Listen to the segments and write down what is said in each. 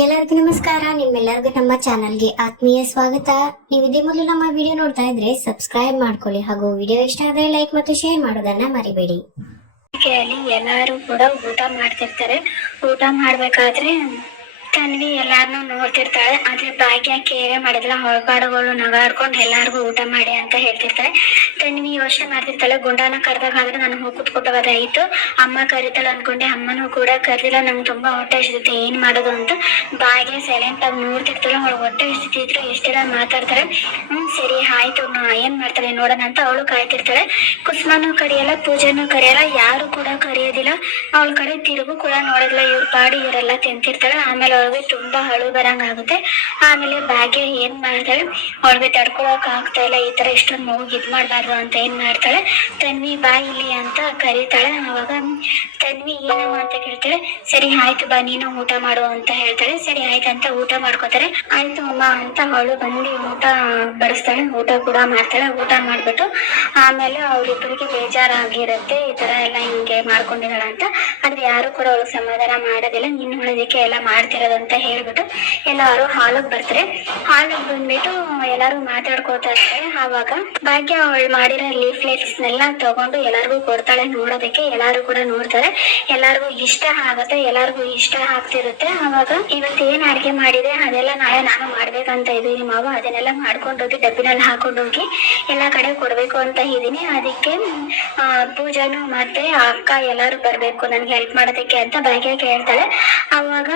ಎಲ್ಲರಿಗೂ ನಮಸ್ಕಾರ. ನಿಮ್ಮೆಲ್ಲರಿಗೂ ನಮ್ಮ ಚಾನಲ್ಗೆ ಆತ್ಮೀಯ ಸ್ವಾಗತ. ನೀವು ಇದೇ ಮೊದಲು ನಮ್ಮ ವಿಡಿಯೋ ನೋಡ್ತಾ ಇದ್ರೆ ಸಬ್ಸ್ಕ್ರೈಬ್ ಮಾಡ್ಕೊಳ್ಳಿ ಹಾಗೂ ವಿಡಿಯೋ ಇಷ್ಟ ಆದ್ರೆ ಲೈಕ್ ಮತ್ತು ಶೇರ್ ಮಾಡೋದನ್ನ ಮರಿಬೇಡಿ. ಎಲ್ಲರೂ ಕೂಡ ಊಟ ಮಾಡ್ತಿರ್ತಾರೆ. ಊಟ ಮಾಡ್ಬೇಕಾದ್ರೆ ತನ್ವಿ ಎಲ್ಲಾರನು ನೋಡ್ತಿರ್ತಾಳೆ. ಆದ್ರೆ ಭಾಗ್ಯ ಕೇರೆ ಮಾಡಿದ್ಲ ಹೊಳಪಾಡುಗಳು ನಗಾಡ್ಕೊಂಡು ಎಲ್ಲಾರ್ಗು ಊಟ ಮಾಡಿ ಅಂತ ಹೇಳ್ತಿರ್ತಾಳೆ. ತನ್ವಿ ಯೋಚನೆ ಮಾಡ್ತಿರ್ತಾಳೆ, ಗುಂಡಾನ ಕರೆದಾಗ ಆದ್ರೆ ನಾನು ಹೋಗಿ ಕುತ್ಕೊಬೇಕಾದಾಯ್ತು ಅಮ್ಮ ಕರಿತಾಳೆ ಅನ್ಕೊಂಡೆ, ಅಮ್ಮನೂ ಕೂಡ ಕರೆದಿಲ್ಲ, ನಂಗೆ ತುಂಬಾ ಹೊಟ್ಟೆ ಇಷ್ಟೈತೆ ಏನ್ ಮಾಡೋದು ಅಂತ. ಭಾಗ್ಯ ಸೈಲೆಂಟ್ ಆಗಿ ನೋಡ್ತಿರ್ತಾಳೆ ಅವಳು ಹೊಟ್ಟೆ ಇಷ್ಟಿದ್ರು ಎಷ್ಟೆಲ್ಲ ಮಾತಾಡ್ತಾಳೆ. ಹ್ಮ್, ಸರಿ, ಆಯ್ತು ಏನ್ ಮಾಡ್ತಾಳೆ ನೋಡೋಣ ಅಂತ ಅವಳು ಕಾಯ್ತಿರ್ತಾಳೆ. ಕುಸ್ಮಾನು ಕರೆಯಲ್ಲ, ಪೂಜಾನು ಕರೆಯಲ್ಲ, ಯಾರು ಕೂಡ ಕರೆಯೋದಿಲ್ಲ. ಅವಳ ಕಡೆ ತಿರುಗು ಕೂಡ ನೋಡೋದಿಲ್ಲ, ಇವ್ರ ಪಾಡಿ ಇವರೆಲ್ಲ ತಿಂತಿರ್ತಾಳೆ. ಆಮೇಲೆ ಅವಳಿಗೆ ತುಂಬಾ ಅಳು ಬರಂಗಾಗುತ್ತೆ. ಆಮೇಲೆ ಭಾಗ್ಯ ಏನ್ ಮಾಡ್ತಾಳೆ? ಅವಳಿಗೆ ತಡ್ಕೊಳಕ್ ಆಗ್ತಾ ಇಲ್ಲ, ಈ ತರ ಇಷ್ಟೊಂದು ಮಗುಗ್ ಇದ್ ಮಾಡ್ಬಾರ್ದು ಅಂತ ಏನ್ ಮಾಡ್ತಾಳೆ? ತನ್ವಿ ಬಾ ಇಲ್ಲಿ ಅಂತ ಕರೀತಾಳೆ. ಅವಾಗ ತನ್ವಿ ಏನಮ್ಮ ಅಂತ ಕೇಳ್ತಾಳೆ, ಸರಿ ಆಯ್ತು ಬಾ, ನೀನು ಊಟ ಮಾಡು ಅಂತ ಹೇಳ್ತಾಳೆ. ಸರಿ ಆಯ್ತು ಅಂತ ಊಟ ಮಾಡ್ಕೋತಾರೆ. ಆಯ್ತು ಅಮ್ಮ ಅಂತ ಅವಳು ಬಂದು ಊಟ ಬಡಿಸ್ತಾಳೆ. ಊಟ ಕೂಡ ಮಾಡ್ತಾಳೆ. ಊಟ ಮಾಡ್ಬಿಟ್ಟು ಆಮೇಲೆ ಅವ್ರಿಬ್ಬರಿಗೆ ಬೇಜಾರಾಗಿರುತ್ತೆ. ಈ ತರ ಎಲ್ಲ ಹಿಂಗೆ ಮಾಡ್ಕೊಂಡಿದ್ದಾಳೆ ಅಂತ. ಆದ್ರೆ ಯಾರು ಕೂಡ ಅವಳು ಸಮಾಧಾನ ಮಾಡೋದಿಲ್ಲ. ನಿನ್ನ ಉಳಿದಕ್ಕೆ ಎಲ್ಲ ಮಾಡ್ತಿರೋದು ಅಂತ ಹೇಳ್ಬಿಟ್ಟು ಎಲ್ಲಾರು ಹಾಲಿಗೆ ಬರ್ತಾರೆ. ಹಾಲಿಗೆ ಬಂದ್ಬಿಟ್ಟು ಎಲ್ಲಾರು ಮಾತಾಡ್ಕೋತಾ ಇರ್ತಾರೆ. ಆವಾಗ ಭಾಗ್ಯ ಅವಳು ಮಾಡಿರೋ ಲೀಫ್ಲೆಟ್ಸ್ ನೆಲ್ಲ ತಗೊಂಡು ಎಲ್ಲಾರ್ಗು ಕೊಡ್ತಾಳೆ ನೋಡೋದಕ್ಕೆ. ಎಲ್ಲಾರು ಕೂಡ ನೋಡ್ತಾರೆ. ಎಲ್ಲಾರ್ಗೂ ಇಷ್ಟ ಆಗತ್ತೆ, ಎಲ್ಲಾರ್ಗೂ ಇಷ್ಟ ಆಗ್ತಿರುತ್ತೆ. ಆವಾಗ ಇವತ್ತು ಏನ್ ಅಡ್ಗೆ ಮಾಡಿದೆ, ಅದೆಲ್ಲ ನಾಳೆ ನಾನು ಮಾಡ್ಬೇಕಂತ ಇದೀನಿ ಮಾವ. ಅದನ್ನೆಲ್ಲ ಮಾಡ್ಕೊಂಡೋಗಿ ಡಬ್ಬಿನಲ್ಲಿ ಹಾಕೊಂಡೋಗಿ ಎಲ್ಲಾ ಕಡೆ ಕೊಡ್ಬೇಕು ಅಂತ ಇದೀನಿ ಅದಕ್ಕೆ ಪೂಜಾನು ಮತ್ತೆ ಅಕ್ಕ ಎಲ್ಲಾರು ಬರ್ಬೇಕು, ನನ್ಗೆ ಹೆಲ್ಪ್ ಮಾಡೋದಕ್ಕೆ ಅಂತ ಭಾಗ್ಯ ಕೇಳ್ತಾಳೆ. ಅವಾಗ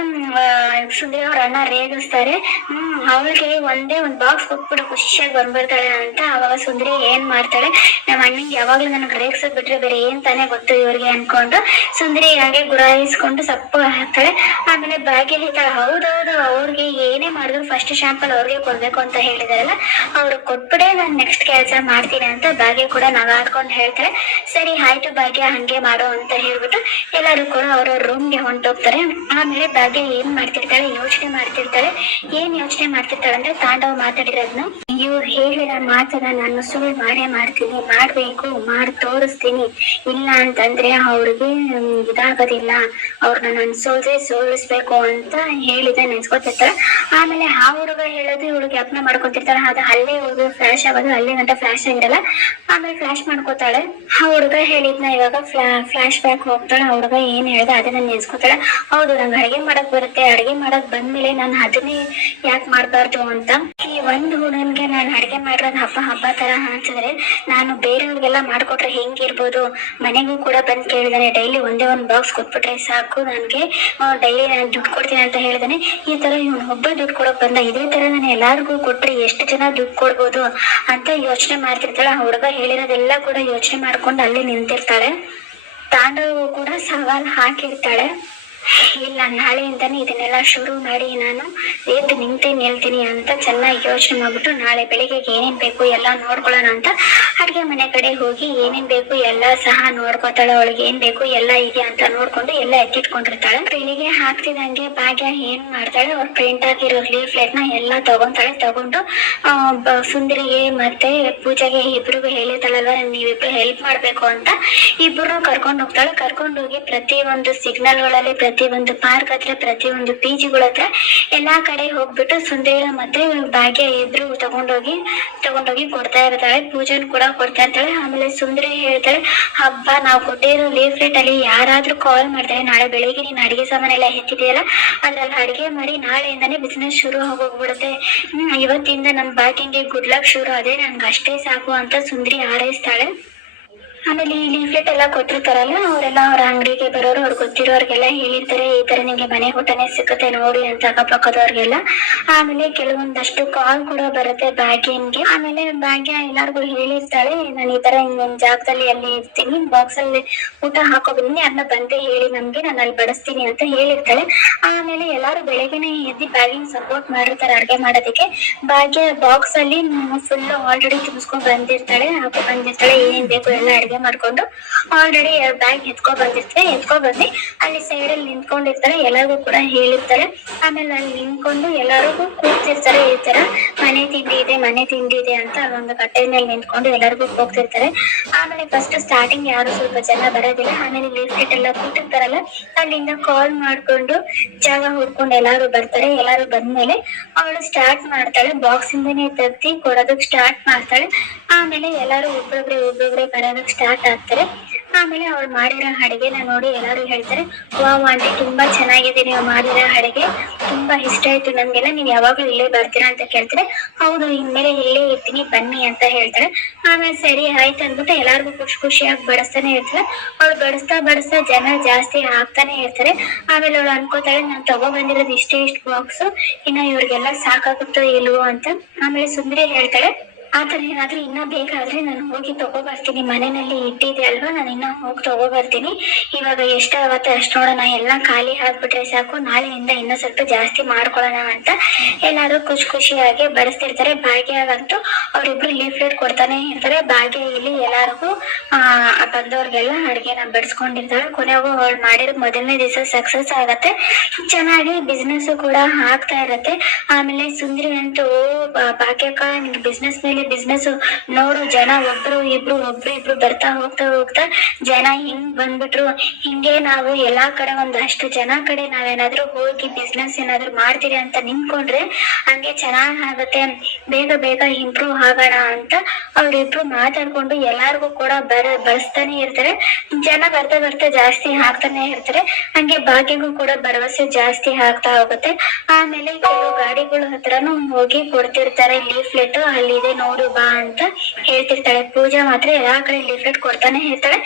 ಸುಂದರಿ ಅವ್ರ ಅಣ್ಣ ರೇಗಿಸ್ತಾರೆ. ಹ್ಮ್, ಅವಳಿಗೆ ಒಂದೇ ಒಂದ್ ಬಾಕ್ಸ್ ಕೊಟ್ಬಿಟ್ಟು ಖುಷಿಯಾಗಿ ಬಂದ್ಬಿಡ್ತಾಳೆ ಅಂತ ಅವಾಗ ಸುಂದರಿ ಏನ್ ಮಾಡ್ತಾಳೆ. ನಮ್ಮ ಅಣ್ಣಂಗೆ ಯಾವಾಗ್ಲೂ ನನಗೆ ರೇಗಿಸೋದ್ ಬಿಟ್ರೆ ಬೇರೆ ಏನ್ ತಾನೇ ಗೊತ್ತು ಇವ್ರಿಗೆ ಅನ್ಕೊಂಡು ಸುಂದರಿ ಹಾಗೆ ಗುರಾಯಿಸ್ಕೊಂಡು ಸಪ್ಪು ಹಾಕ್ತಾಳೆ. ಆಮೇಲೆ ಭಾಗ್ಯ ಹೇಳ್ತಾಳೆ ಹೌದೌದು, ಅವ್ರಿಗೆ ಏನೇ ಮಾಡಿದ್ರು ಫಸ್ಟ್ ಶಾಂಪಲ್ ಅವ್ರಿಗೆ ಕೊಡ್ಬೇಕು ಅಂತ ಹೇಳಿದಾರಲ್ಲ, ಅವ್ರು ಕೊಟ್ಬಿಡೇ ನಾನು ನೆಕ್ಸ್ಟ್ ಕೆಲಸ ಮಾಡ್ತೀನಿ ಅಂತ ಭಾಗ್ಯ ಕೂಡ ನಗಾಡ್ಕೊಂಡು ಹೇಳ್ತಾಳೆ ಸರಿ, ಆಯ್ತು ಭಾಗ್ಯ, ಹಂಗೆ ಮಾಡು ಅಂತ ಹೇಳ್ಬಿಟ್ಟು ಎಲ್ಲರೂ ಕೂಡ ಅವ್ರವ್ರ ರೂಮ್ಗೆ ಹೊಂಟೋಗ್ತಾರೆ. ಆಮೇಲೆ ಭಾಗ್ಯ ಏನ್ ಮಾಡ್ತಿರ್ತಾಳೆ ಯೋಚನೆ ಮಾಡ್ತಿರ್ತಾಳೆ ಏನ್ ಯೋಚನೆ ಮಾಡ್ತಿರ್ತಾಳೆ ಅಂದ್ರೆ ತಾಂಡವ್ ಮಾತಾಡಿರೋದ್ನ. ಇವ್ರು ಹೇಳಿದ ಮಾತನ್ನ ನಾನು ಸುಳ್ಳು ಮಾಡೇ ಮಾಡ್ತೀನಿ, ಮಾಡ್ಬೇಕು, ಮಾಡಿ ತೋರಿಸ್ತೀನಿ. ಇಲ್ಲ ಅಂತಂದ್ರೆ ಅವ್ರಿಗೆ ಇದಾಗೋದಿಲ್ಲ. ಅವ್ರನ್ನ ನಾನು ಸೋಲ್ಸೆ ಸೋಲಿಸ್ಬೇಕು ಅಂತ ಹೇಳಿದ ನೆನ್ಸ್ಕೊತಿರ್ತಾಳೆ ಆಮೇಲೆ ಆ ಹುಡುಗ ಹೇಳೋದು ಇವಳು ಜ್ಞಾಪನ ಮಾಡ್ಕೊತಿರ್ತಾಳೆ. ಅದು ಅಲ್ಲೇ ಹುಡುಗ ಫ್ಲಾಶ್ ಆಗೋದು, ಅಲ್ಲೇ ಗಂಟ ಫ್ಲಾಶ್ ಆಗಿರಲ್ಲ. ಆಮೇಲೆ ಫ್ಲಾಶ್ ಮಾಡ್ಕೋತಾಳೆ. ಆ ಹುಡುಗ ಹೇಳಿದ್ನ ಇವಾಗ ಫ್ಲಾಶ್ ಬ್ಯಾಕ್ ಹೋಗ್ತಾಳೆ. ಆ ಹುಡುಗ ಏನ್ ಹೇಳ್ದ ಅದನ್ನ ನೆನ್ಸ್ಕೊತಾಳೆ ಹೌದು, ನಂಗೆ ಅಡಿಗೆ ಮಾಡಕ್ ಬರುತ್ತೆ, ಅಡಿಗೆ ಮಾಡಕ್ ಬಂದ್ಮೇಲೆ ನಾನು ಅದನ್ನೇ ಯಾಕೆ ಮಾಡ್ಬಾರ್ದು ಅಂತ ಈ ಒಂದು ಹುಡುಗನ್ಗೆ ನಾನು ಅಡಿಗೆ ಮಾಡಿರೋದು ಹಬ್ಬ ಹಬ್ಬ ತರ ಅನ್ಸಿದ್ರೆ ನಾನು ಬೇರೆಯವ್ರಿಗೆಲ್ಲ ಮಾಡ್ಕೊಟ್ರೆ ಹೆಂಗಿರ್ಬೋದು? ಮನೆಗೂ ಕೂಡ ಬಂದ್ ಕೇಳಿದಾನೆ ಡೈಲಿ ಒಂದೇ ಒಂದು ಬಾಕ್ಸ್ ಕೊಟ್ಬಿಟ್ರೆ ಸಾಕು ನನಗೆ. ಡೈಲಿ ನಾನು ದುಡ್ಡು ಕೊಡ್ತೀನಿ ಅಂತ ಹೇಳಿದಾನೆ. ಈ ತರ ಇವನು ಒಬ್ಬ ದುಡ್ಡು ಕೊಡಕ್ ಬಂದ, ಇದೇ ತರ ನಾನು ಎಲ್ಲಾರ್ಗೂ ಕೊಟ್ರೆ ಎಷ್ಟು ಜನ ದುಡ್ಡು ಕೊಡ್ಬೋದು? ಅಂತ ಯೋಚನೆ ಮಾಡ್ತಿರ್ತಾಳೆ. ಆ ಹುಡುಗ ಹೇಳಿರೋದೆಲ್ಲ ಕೂಡ ಯೋಚನೆ ಮಾಡ್ಕೊಂಡು ಅಲ್ಲಿ ನಿಂತಿರ್ತಾಳೆ. ತಾಂಡವು ಕೂಡ ಸವಾಲ್ ಹಾಕಿರ್ತಾಳೆ. ಇಲ್ಲ ನಾಳೆಯಿಂದನೇ ಇದನ್ನೆಲ್ಲ ಶುರು ಮಾಡಿ ನಾನು ಎದ್ದು ನಿಂತೆ ನಿಲ್ತೀನಿ ಅಂತ ಚೆನ್ನಾಗಿ ಯೋಚನೆ ಮಾಡ್ಬಿಟ್ಟು ನಾಳೆ ಬೆಳಿಗ್ಗೆ ಏನೇನ್ ಬೇಕು ಎಲ್ಲ ನೋಡ್ಕೊಳ್ಳೋಣ ಅಂತ ಅಡ್ಗೆ ಮನೆ ಕಡೆ ಹೋಗಿ ಏನೇನ್ ಬೇಕು ಎಲ್ಲ ಸಹ ನೋಡ್ಕೊತಾಳೆ, ಅವಳಿಗೆ ಏನ್ ಬೇಕು ಎಲ್ಲ ಇದೆ ಅಂತ ನೋಡ್ಕೊಂಡು ಎಲ್ಲ ಎತ್ತಿಟ್ಕೊಂಡಿರ್ತಾಳೆ. ಬೆಳಿಗ್ಗೆ ಹಾಕ್ತಿದಂಗೆ ಭಾಗ್ಯ ಏನ್ ಮಾಡ್ತಾಳೆ, ಅವ್ರ ಪ್ರಿಂಟ್ ಆಗಿರೋ ಲೀಫ್ಲೆಟ್ನ ಎಲ್ಲ ತಗೊಂತಾಳೆ, ತಗೊಂಡು ಸುಂದರಿಗೆ ಮತ್ತೆ ಪೂಜೆಗೆ ಇಬ್ರಿಗೂ ಹೇಳಿರ್ತಾಳಲ್ವ ನೀವಿಬ್ರು ಹೆಲ್ಪ್ ಮಾಡ್ಬೇಕು ಅಂತ. ಇಬ್ರು ಕರ್ಕೊಂಡು ಹೋಗ್ತಾಳೆ. ಕರ್ಕೊಂಡು ಹೋಗಿ ಪ್ರತಿ ಒಂದು ಸಿಗ್ನಲ್ಗಳಲ್ಲಿ, ಪ್ರತಿ ಒಂದು ಪಾರ್ಕ್ ಹತ್ರ ಪ್ರತಿ ಒಂದು ಗಳ ಹತ್ರ ಎಲ್ಲಾ ಕಡೆ ಹೋಗ್ಬಿಟ್ಟು ಸುಂದರ ಮತ್ತೆ ಭಾಗ್ಯ ಇಬ್ರು ತಗೊಂಡೋಗಿ ತಗೊಂಡೋಗಿ ಕೊಡ್ತಾ ಇರ್ತಾಳೆ ಪೂಜನ್ ಕೂಡ ಕೊಡ್ತಾ ಇರ್ತಾಳೆ ಆಮೇಲೆ ಸುಂದರಿ ಹೇಳ್ತಾಳೆ ಹಬ್ಬ ನಾವು ಕೊಟ್ಟಿರೋ ಲೀಫ್ಲೆಟ್ ಅಲ್ಲಿ ಯಾರಾದ್ರೂ ಕಾಲ್ ಮಾಡ್ತಾರೆ. ನಾಳೆ ಬೆಳಿಗ್ಗೆ ನೀನ್ ಅಡಿಗೆ ಸಾಮಾನೆಲ್ಲ ಎತ್ತಿದೆಯಲ್ಲ ಅದ್ರಲ್ಲಿ ಅಡಿಗೆ ಮಾಡಿ ನಾಳೆಯಿಂದಾನೇ ಬಿಸ್ನೆಸ್ ಶುರು ಆಗೋಗ್ಬಿಡುತ್ತೆ. ಇವತ್ತಿಂದ ನಮ್ ಬಾಕಿಂಗೆ ಗುಡ್ ಲಕ್ ಶುರು ಅದೇ ನನ್ಗೆ ಅಷ್ಟೇ ಸಾಕು ಅಂತ ಸುಂದರಿ ಹಾರೈಸ್ತಾಳೆ. ಆಮೇಲೆ ಈ ಲೀಫ್ಲೆಟ್ ಎಲ್ಲ ಕೊಟ್ಟಿರ್ತಾರಲ್ಲ, ಅವರೆಲ್ಲ ಅವ್ರ ಅಂಗಡಿಗೆ ಬರೋರು ಅವ್ರಿಗೆ ಗೊತ್ತಿರೋರ್ಗೆಲ್ಲ ಹೇಳಿರ್ತಾರೆ, ಈ ತರ ನಿಮ್ಗೆ ಮನೆ ಊಟನೇ ಸಿಗುತ್ತೆ ನೋಡಿ ಅಂತ ಅಕ್ಕಪಕ್ಕದವ್ರಿಗೆಲ್ಲ. ಆಮೇಲೆ ಕೆಲವೊಂದಷ್ಟು ಕಾಲ್ ಕೂಡ ಬರುತ್ತೆ ಭಾಗ್ಯನ್ಗೆ ಆಮೇಲೆ ಭಾಗ್ಯ ಎಲ್ಲಾರ್ಗು ಹೇಳಿರ್ತಾಳೆ, ನಾನು ಈ ತರ ಇನ್ನೊಂದ್ ಜಾಗದಲ್ಲಿ ಅಲ್ಲಿ ಇರ್ತೀನಿ ಬಾಕ್ಸ್ ಅಲ್ಲಿ ಊಟ ಹಾಕೋ ಬನ್ನಿ ಅದನ್ನ ಬಂದೆ ಹೇಳಿ ನಮ್ಗೆ, ನಾನು ಅಲ್ಲಿ ಬಡಿಸ್ತೀನಿ ಅಂತ ಹೇಳಿರ್ತಾಳೆ. ಆಮೇಲೆ ಎಲ್ಲಾರು ಬೆಳಗ್ಗೆನೆ ಎದ್ದು ಭಾಗ್ಯನ ಸಪೋರ್ಟ್ ಮಾಡಿರ್ತಾರೆ ಅಡ್ಗೆ ಮಾಡೋದಕ್ಕೆ. ಭಾಗ್ಯ ಬಾಕ್ಸ್ ಅಲ್ಲಿ ಫುಲ್ ಆಲ್ರೆಡಿ ತುಂಬಿಸ್ಕೊಂಡ್ ಬಂದಿರ್ತಾಳೆ, ಹಾಕೋ ಬಂದಿರ್ತಾಳೆ, ಏನೇನ್ ಬೇಕು ಎಲ್ಲ ಅಡ್ಗೆ ಅಡ್ಗೆ ಮಾಡ್ಕೊಂಡು ಆಲ್ರೆಡಿ ಎರಡು ಬ್ಯಾಗ್ ಎತ್ಕೊ ಬಂದಿರ್ತಾರೆ. ಎತ್ಕೊ ಬಂದು ಅಲ್ಲಿ ಸೈಡ್ ಅಲ್ಲಿ ನಿಂತ್ಕೊಂಡಿರ್ತಾರೆ. ಎಲ್ಲರಿಗೂ ಕೂಡ ಹೇಳಿರ್ತಾರೆ. ಆಮೇಲೆ ಅಲ್ಲಿ ನಿಂತ್ಕೊಂಡು ಎಲ್ಲರಿಗೂ ಕೂಗ್ತಿರ್ತಾರೆ. ಈ ತರ ಮನೆ ತಿಂಡಿ ಇದೆ, ಮನೆ ತಿಂಡಿ ಇದೆ ಅಂತ ಅಲ್ಲೊಂದು ಕಟ್ಟೆ ಮೇಲೆ ನಿಂತ್ಕೊಂಡು ಎಲ್ಲರಿಗೂ ಹೋಗ್ತಿರ್ತಾರೆ ಆಮೇಲೆ ಫಸ್ಟ್ ಸ್ಟಾರ್ಟಿಂಗ್ ಯಾರು ಸ್ವಲ್ಪ ಜನ ಬರೋದಿಲ್ಲ. ಆಮೇಲೆ ಲಿಫ್ಟ್ ಎಲ್ಲ ಕೂತಿರ್ತಾರಲ್ಲ, ಅಲ್ಲಿಂದ ಕಾಲ್ ಮಾಡ್ಕೊಂಡು ಜಾಗ ಹುಡ್ಕೊಂಡು ಎಲ್ಲಾರು ಬರ್ತಾರೆ. ಎಲ್ಲಾರು ಬಂದ್ಮೇಲೆ ಅವಳು ಸ್ಟಾರ್ಟ್ ಮಾಡ್ತಾಳೆ. ಬಾಕ್ಸ್ ಇಂದನೇ ತತ್ತಿ ಕೊಡೋದಕ್ ಸ್ಟಾರ್ಟ್ ಮಾಡ್ತಾಳೆ. ಆಮೇಲೆ ಎಲ್ಲರೂ ಒಬ್ಬೊಬ್ರೆ ಒಬ್ಬೊಬ್ರೆ ಕರೆಯೋದಕ್ ಸ್ಟಾರ್ಟ್ ಆಗ್ತಾರೆ. ಆಮೇಲೆ ಅವಳು ಮಾಡಿರೋ ಅಡಿಗೆನ ನೋಡಿ ಎಲ್ಲರೂ ಹೇಳ್ತಾರೆ, ವಾವ್ ಆಂಟಿ, ತುಂಬಾ ಚೆನ್ನಾಗಿದೆ ನೀವು ಮಾಡಿರೋ ಅಡಿಗೆ. ತುಂಬಾ ಇಷ್ಟ ಆಯ್ತು ನಮ್ಗೆಲ್ಲ. ನೀವು ಯಾವಾಗಲೂ ಇಲ್ಲೇ ಬರ್ತೀರಾ ಅಂತ ಕೇಳ್ತಾರೆ. ಹೌದು, ಇನ್ಮೇಲೆ ಇಲ್ಲೇ ಇರ್ತೀನಿ, ಬನ್ನಿ ಅಂತ ಹೇಳ್ತಾರೆ. ಆಮೇಲೆ ಸರಿ, ಆಯ್ತು ಅಂದ್ಬಿಟ್ಟು ಎಲ್ಲಾರ್ಗು ಖುಷಿ ಖುಷಿಯಾಗಿ ಬಡಿಸ್ತಾನೆ ಇರ್ತಾರೆ. ಅವಳು ಬಡಿಸ್ತಾ ಬಡಿಸ್ತಾ ಜನ ಜಾಸ್ತಿ ಆಗ್ತಾನೆ ಇರ್ತಾರೆ. ಆಮೇಲೆ ಅವಳು ಅನ್ಕೋತಾಳೆ, ನಾನು ತಗೋ ಬಂದಿರೋದು ಇಷ್ಟೇ ಇಷ್ಟು ಬಾಕ್ಸ್ ಇನ್ನ ಇವ್ರಿಗೆಲ್ಲ ಸಾಕಾಗುತ್ತೋ ಇಲ್ವೋ ಅಂತ. ಆಮೇಲೆ ಸುಂದರಿ ಹೇಳ್ತಾಳೆ ಆತರ ಏನಾದ್ರೂ ಇನ್ನ ಬೇಕಾದ್ರೆ ನಾನು ಹೋಗಿ ತಗೋ ಬರ್ತೀನಿ ಮನೆಯಲ್ಲಿ ಇಟ್ಟಿದೆ ಅಲ್ವಾ? ನಾನು ಇನ್ನ ಹೋಗಿ ತಗೋ ಬರ್ತೀನಿ ಇವಾಗ ಎಷ್ಟಾಗತ್ತೆ ಅಷ್ಟು ನೋಡೋಣ. ಎಲ್ಲ ಖಾಲಿ ಆಗ್ಬಿಟ್ರೆ ಸಾಕು. ನಾಳೆಯಿಂದ ಇನ್ನೂ ಸ್ವಲ್ಪ ಜಾಸ್ತಿ ಮಾಡ್ಕೊಳ್ಳೋಣ ಅಂತ ಎಲ್ಲಾರು ಖುಷಿ ಖುಷಿಯಾಗಿ ಬಡಿಸ್ತಿರ್ತಾರೆ. ಭಾಗ್ಯಾಗಂತೂ ಅವ್ರಿಬ್ರು ಲೀಫ್ಲೆಟ್ ಕೊಡ್ತಾನೆ ಇರ್ತಾರೆ. ಭಾಗ್ಯ ಇಲ್ಲಿ ಎಲ್ಲಾರ್ಗು, ಆ, ಬಂದವ್ರಿಗೆಲ್ಲ ಅಡ್ಗೆನ ಬಡಿಸ್ಕೊಂಡಿರ್ತಾರೆ. ಕೊನೆಗೂ ಅವ್ರು ಮಾಡಿರೋ ಮೊದಲನೇ ದಿವಸ ಸಕ್ಸಸ್ ಆಗತ್ತೆ. ಚೆನ್ನಾಗಿ ಬಿಸ್ನೆಸ್ ಕೂಡ ಆಗ್ತಾ ಇರತ್ತೆ. ಆಮೇಲೆ ಸುಂದ್ರಿ ಅಂತೂ, ಭಾಗ್ಯಕ್ಕ ಬಿಸ್ನೆಸ್ ಮೇಲೆ ಬಿಸ್ನೆಸ್ ನೋಡು, ಜನ ಒಬ್ರು ಇಬ್ರು ಒಬ್ರು ಇಬ್ರು ಬರ್ತಾ ಹೋಗ್ತಾ ಹೋಗ್ತಾ ಜನ ಹಿಂಗ್ ಬಂದ್ಬಿಟ್ರು. ಹಿಂಗೆ ನಾವು ಎಲ್ಲಾ ಕಡೆ ಒಂದಷ್ಟು ಜನ ಕಡೆ ನಾವೇನಾದ್ರೂ ಹೋಗಿ ಬಿಸ್ನೆಸ್ ಏನಾದ್ರು ಮಾಡ್ತೀರಿ ಅಂತ ನಿಂತ್ಕೊಂಡ್ರೆ ಹಂಗೆ ಚೆನ್ನಾಗ್ ಆಗತ್ತೆ. ಬೇಗ ಬೇಗ ಇಂಪ್ರೂವ್ ಆಗೋಣ ಅಂತ ಅವ್ರಿಬ್ರು ಮಾತಾಡ್ಕೊಂಡು ಎಲ್ಲಾರ್ಗು ಕೂಡ ಬರ, ಬಳಸ್ತಾನೆ ಇರ್ತಾರೆ. ಜನ ಬರ್ತಾ ಬರ್ತಾ ಜಾಸ್ತಿ ಹಾಕ್ತಾನೆ ಇರ್ತಾರೆ. ಹಂಗೆ ಭಾಗ್ಯಗೂ ಕೂಡ ಭರವಸೆ ಜಾಸ್ತಿ ಆಗ್ತಾ ಹೋಗುತ್ತೆ. ಆಮೇಲೆ ಕೆಲವು ಗಾಡಿಗಳ ಹತ್ರನು ಹೋಗಿ ಕೊಡ್ತಿರ್ತಾರೆ ಲೀಫ್ಲೆಟ್ ಅಲ್ಲಿದೆ ನೋಡು ಬಾ ಅಂತ ಹೇಳ್ತಿರ್ತಾಳೆ. ಪೂಜಾ ಮಾತ್ರ ಎಲ್ಲಾ ಕಡೆ ಲೀಫ್ಲೆಟ್ ಕೊಡ್ತಾನೆ ಇರ್ತಾಳೆ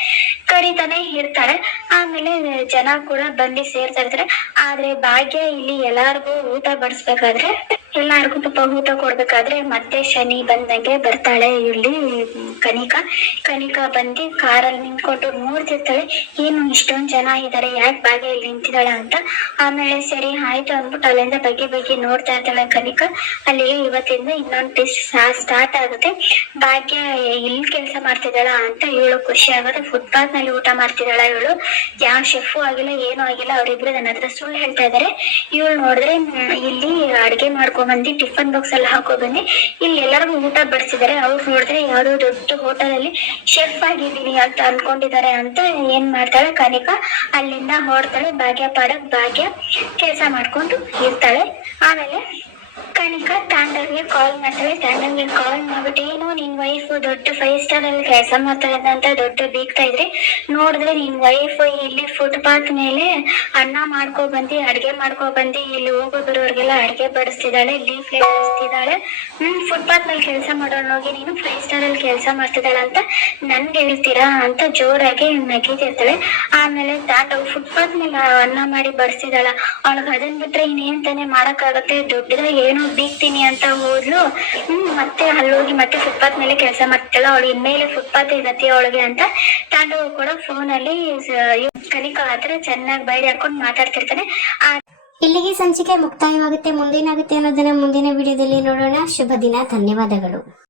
ಕರಿತಾನೆ ಇರ್ತಾಳೆ ಆಮೇಲೆ ಜನ ಕೂಡ ಬಂದು ಸೇರ್ತಾ ಇರ್ತಾರೆ. ಆದ್ರೆ ಭಾಗ್ಯ ಇಲ್ಲಿ ಎಲ್ಲಾರ್ಗೂ ಊಟ ಬಡಿಸ್ಬೇಕಾದ್ರೆ ಎಲ್ಲಾರ್ಗು ಪಾಪ ಊಟ ಕೊಡ್ಬೇಕಾದ್ರೆ ಮತ್ತೆ ಶನಿ ಬಂದಂಗೆ ಬರ್ತಾಳೆ ಇಲ್ಲಿ ಕನಿಕಾ. ಕನಿಕಾ ಬಂದು ಕಾರಲ್ಲಿ ನಿಂತ್ಕೊಂಡು ನೋಡ್ತಿರ್ತಾಳೆ ಏನು ಇಷ್ಟೊಂದ್ ಜನ ಇದ್ದಾರೆ ಯಾಕೆ ಬಾಗೆ ಇಲ್ಲಿ ನಿಂತಿದ್ದಾಳೆ ಅಂತ? ಆಮೇಲೆ ಸರಿ, ಆಯ್ತು ಅಂದ್ಬಿಟ್ಟು ಅಲ್ಲಿಂದ ಬಗ್ಗೆ ಬಗ್ಗೆ ನೋಡ್ತಾ ಇರ್ತಾಳೆ ಕನಿಕಾ. ಅಲ್ಲಿ ಇವತ್ತಿಂದ ಇನ್ನೊಂದು ಟೆಸ್ಟ್ ಸ್ಟಾರ್ಟ್ ಆಗುತ್ತೆ. ಭಾಗ್ಯ ಇಲ್ಲಿ ಕೆಲಸ ಮಾಡ್ತಿದ್ದಾಳ ಅಂತ ಇವಳು ಖುಷಿ ಆಗುತ್ತೆ. ಫುಟ್ಪಾತ್ನಲ್ಲಿ ಊಟ ಮಾಡ್ತಿದ್ದಾಳ ಇವಳು? ಯಾವ ಶೆಫು ಆಗಿಲ್ಲ, ಏನೂ ಆಗಿಲ್ಲ, ಅವರಿಬ್ರು ನನ್ನ ಹತ್ರ ಸುಳ್ಳು ಹೇಳ್ತಾ ಇದಾರೆ. ಇವಳು ನೋಡಿದ್ರೆ ಇಲ್ಲಿ ಅಡ್ಗೆ ಮಾಡ್ಕೊಂಡ್ಬಂದು ಟಿಫನ್ ಬಾಕ್ಸ್ ಎಲ್ಲ ಹಾಕೊಬಂದು. ಇಲ್ಲಿ ಎಲ್ಲರಿಗೂ ಊಟ ಬಡಿಸಿದ್ದಾರೆ. ಅವ್ರು ನೋಡಿದ್ರೆ ಯಾವ್ದೋ ದೊಡ್ಡ ಹೋಟೆಲ್ ಅಲ್ಲಿ ಶೆಫ್ ಆಗಿದ್ದೀನಿ ಅಂತ ಅನ್ಕೊಂಡಿದ್ದಾರೆ ಅಂತ ಏನ್ ಮಾಡ್ತಾಳೆ ಕನಿಕಾ. ಅಲ್ಲಿಂದ ಹೊಡ್ತಾಳೆ ಭಾಗ್ಯ ಪಾಡಕ್ ಭಾಗ್ಯ ಕೆಲಸ ಮಾಡ್ಕೊಂಡು ಇರ್ತಾಳೆ. ಆಮೇಲೆ ಕನಿಕಾ ತಾಂಡವ್ಗೆ ಕಾಲ್ ಮಾಡ್ತಾಳೆ. ತಾಂಡವ್ಗೆ ಕಾಲ್ ಮಾಡ್ಬಿಟ್ಟು, ಏನು ವೈಫ್ ದೊಡ್ಡ ಫೈವ್ ಸ್ಟಾರ್ ಅಲ್ಲಿ ಕೆಲಸ ಮಾಡ್ತಾಳೆ ಅಂತ ದೊಡ್ಡ ಬೀಗ್ತಾ ಇದ್ರೆ. ನೋಡಿದ್ರೆ ನಿನ್ ವೈಫ್ ಇಲ್ಲಿ ಫುಟ್ಪಾತ್ ಮೇಲೆ ಅನ್ನ ಮಾಡ್ಕೊ ಬಂದಿ, ಅಡ್ಗೆ ಮಾಡ್ಕೊ ಬಂದಿ, ಇಲ್ಲಿ ಹೋಗೋ ಬರೋರ್ಗೆಲ್ಲ ಅಡ್ಗೆ ಬಡಿಸ್ತಿದ್ದಾಳೆ ಲೀಫ್ ಬಡಿಸ್ತಿದ್ದಾಳೆ. ಹ್ಮ್ ಫುಟ್ಪಾತ್ ಮೇಲೆ ಕೆಲಸ ಮಾಡೋಣ ಹೋಗಿ ನೀನು ಫೈವ್ ಸ್ಟಾರ್ ಅಲ್ಲಿ ಕೆಲಸ ಮಾಡ್ತಿದ್ದಾಳೆ ಅಂತ ನನ್ಗೆ ಹೇಳ್ತೀರಾ ಅಂತ ಜೋರಾಗಿ ನಗೀತಿರ್ತಾಳೆ. ಆಮೇಲೆ ತಾಂಡವ್ ಫುಟ್ಪಾತ್ ಮೇಲೆ ಅನ್ನ ಮಾಡಿ ಬಡಿಸ್ತಿದ್ದಾಳ. ಅವಳಗ್ ಅದನ್ ಬಿಟ್ರೆ ಇನ್ನೇನ್ ತಾನೇ ಮಾಡಕ್ಕಾಗತ್ತೆ? ದೊಡ್ಡದಾಗಿ ಏನೋ ಬೀಗ್ತೀನಿ ಅಂತ ಹೋದ್ಲು. ಹ್ಮ್, ಮತ್ತೆ ಅಲ್ಲೋಗಿ ಮತ್ತೆ ಫುಟ್ಪಾತ್ ಮೇಲೆ ಕೆಲಸ ಮಾಡ್ತಾಳ ಅವಳು ಇನ್ಮೇಲೆ ಫುಟ್ಪಾತ್ ಇರತ್ತೆ ಅವಳಿಗೆ ಅಂತ ತಾಂಡವ ಕೂಡ ಫೋನ್ ಅಲ್ಲಿ ಕಲಿಕಾ ಆತರ ಚೆನ್ನಾಗಿ ಬೈಡ್ ಹಾಕೊಂಡು ಮಾತಾಡ್ತಿರ್ತಾನೆ ಇಲ್ಲಿಗೆ ಸಂಚಿಕೆ ಮುಕ್ತಾಯವಾಗುತ್ತೆ, ಮುಂದೇನಾಗುತ್ತೆ ಅನ್ನೋದನ್ನ ಮುಂದಿನ ವಿಡಿಯೋದಲ್ಲಿ ನೋಡೋಣ. ಶುಭ ದಿನ, ಧನ್ಯವಾದಗಳು.